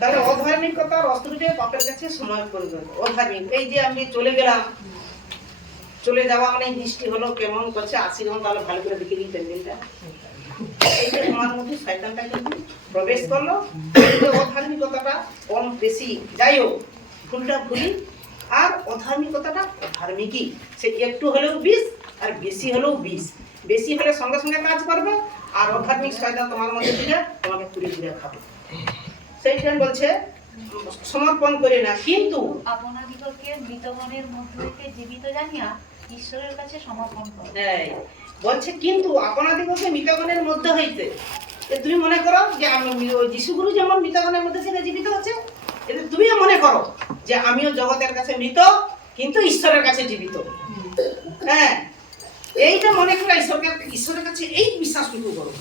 তাহলে অধার্মিকতার অস্ত্রকে পাপের কাছে সমর্পণ করবে। অধার্মিক এই যে আমি চলে গেলাম, চলে যাওয়া মানে বৃষ্টি হলো, কেমন করছে আসিলাম, তাহলে ভালো করে দেখে দিই প্যান্ডেলটা। এই যে তোমার মধ্যে শয়তানটা কিন্তু প্রবেশ করলো। এই যে অধার্মিকতাটা কম বেশি যাই হোক, ভুলটা ভুলি, আর অধার্মিকতাটা অধার্মিকই। সে একটু হলেও বিষ আর বেশি হলেও বিষ। বেশি হলে সঙ্গে সঙ্গে কাজ করবে, আর অধার্মিক শয়তান তোমার মধ্যে দিয়ে তোমাকে তুলে তুলে খাবে। সেইটা বলছে সমর্পণ করে না, কিন্তু আপনাদিগকে মৃতগণের মধ্যে হইতে জীবিত জানিয়া ঈশ্বরের কাছে সমর্পণ করো। হ্যাঁ, বলছে কিন্তু আপনাদিগকে মৃতগণের মধ্যে হইতে। তুমি মনে করো যে আমি যিশুগুরু যেমন মৃতগণের মধ্যে থেকে জীবিত আছে, এতে তুমিও মনে করো যে আমিও জগতের কাছে মৃত কিন্তু ঈশ্বরের কাছে জীবিত। হ্যাঁ, এইটা মনে করে ঈশ্বরের কাছে এই বিশ্বাসটুকু করো।